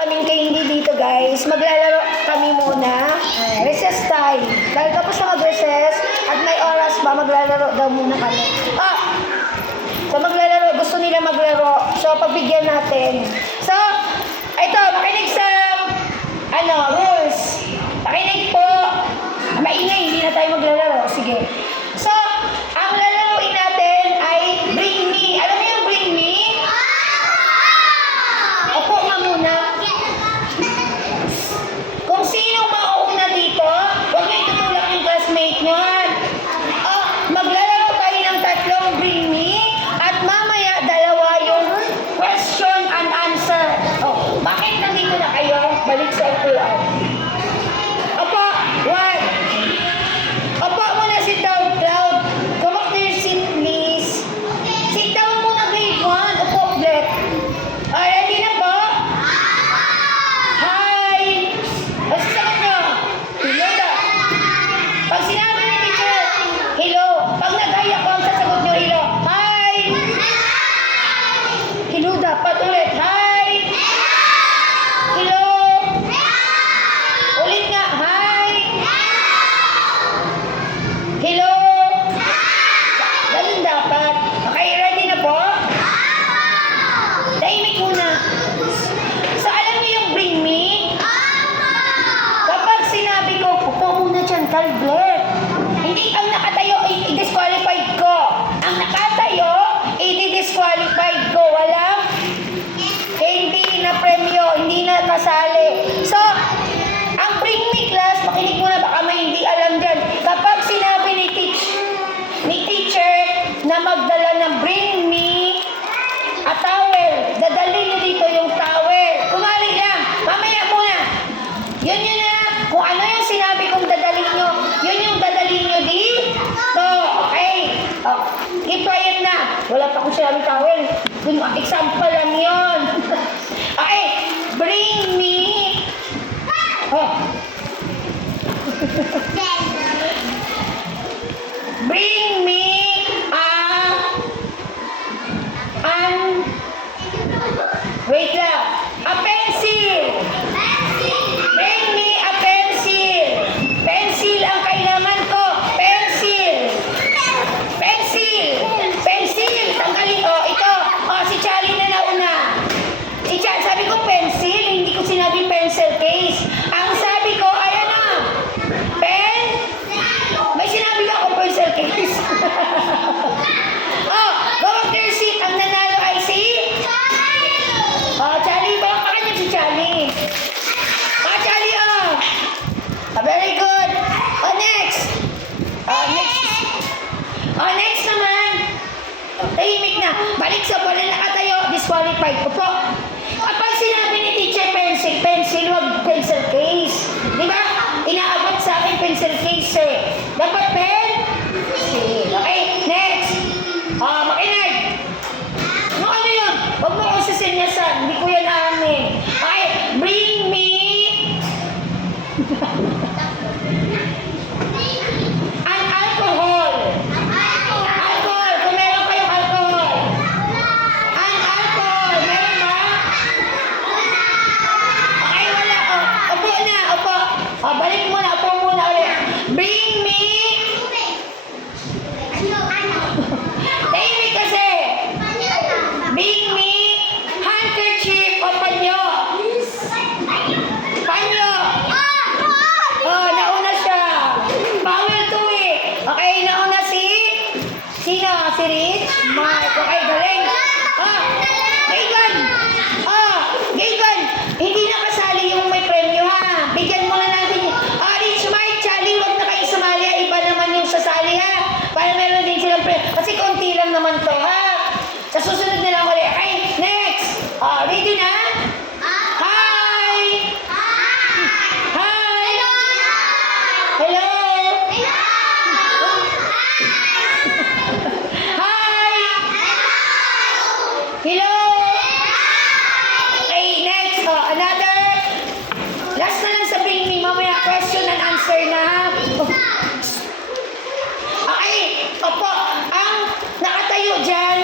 Kaming hindi dito guys, maglalaro kami muna. Recess time. Dahil tapos na mag-recess at may oras pa, maglalaro daw muna kami. Ah! So maglalaro, gusto nila maglaro. So pagbigyan natin. So, ito, makinig sa ano, rules. Makinig po. Maingay, hindi na tayo maglalaro. Yun yun na, kung ano yung sinabi kong dadalhin nyo, yun yung dadalhin nyo dito. Okay? Oh, quiet na. Wala pa akong sinabi towel. Dun, example lang yun. okay, bring me. Oh, bring me a an wait lang. A pencil. Bring me a pencil. Pencil ang kailangan ko. Pencil. Pencil. Pencil. Tanggalin. Oh, ito. Oh, si Charlie na nauna. Si Charlie, sabi ko pencil. Hindi ko sinabi pencil case. Ang sabi ko, ayan na. Pen. May sinabi ba ako pencil case? oh, go your seat. Ang nanalo ay si... Oh, Charlie. Baka pa kanya si Charlie. Ah, Charlie, oh. Ah, very good. Oh, next. Oh, next. Oh, next naman. Tahimik na. Balik sa bola nakatayo. Disqualified ko po. Kapag sinabi ni teacher pencil, pencil, wag pencil case. Di ba? Inaabot sa akin pencil case eh. Dapat pen? Pencil. Okay, next. Oh, makinig. No, ano yun? Huwag mo akong sisinyasan. Hindi ko yan amin. Okay, bring me an alcohol. Alcohol. Kung meron kayong alcohol. An alcohol. Meron ba? Okay, wala. O, upo na. Upo. O, balik mo na. Upo muna ulit. Bring me. Tahimik kasi. Bring me handkerchief o panyo. Panyo. Oh, nauna siya. Bawal to eh. Okay, nauna si... Sino? Si Rich? Mark. Okay, galing. Oh, Gaygon. Oh, Gaygon. Hindi na kasali yung may premyo ha. Bigyan mo na natin yun. Ah, Rich, Mark, Charlie, wag na kayo sumali. ah. Iba naman yung sasali ha. Para meron din silang premyo. Kasi konti lang naman to ha. Sa susunod na lang ulit. Okay, next. Oh, ready na? Hi! Hi! Hello! Hi! Hello! Okay, next. Oh, another. Last na lang sa bring me. Mamaya question and answer na. Okay. Opo. Ang nakatayo dyan,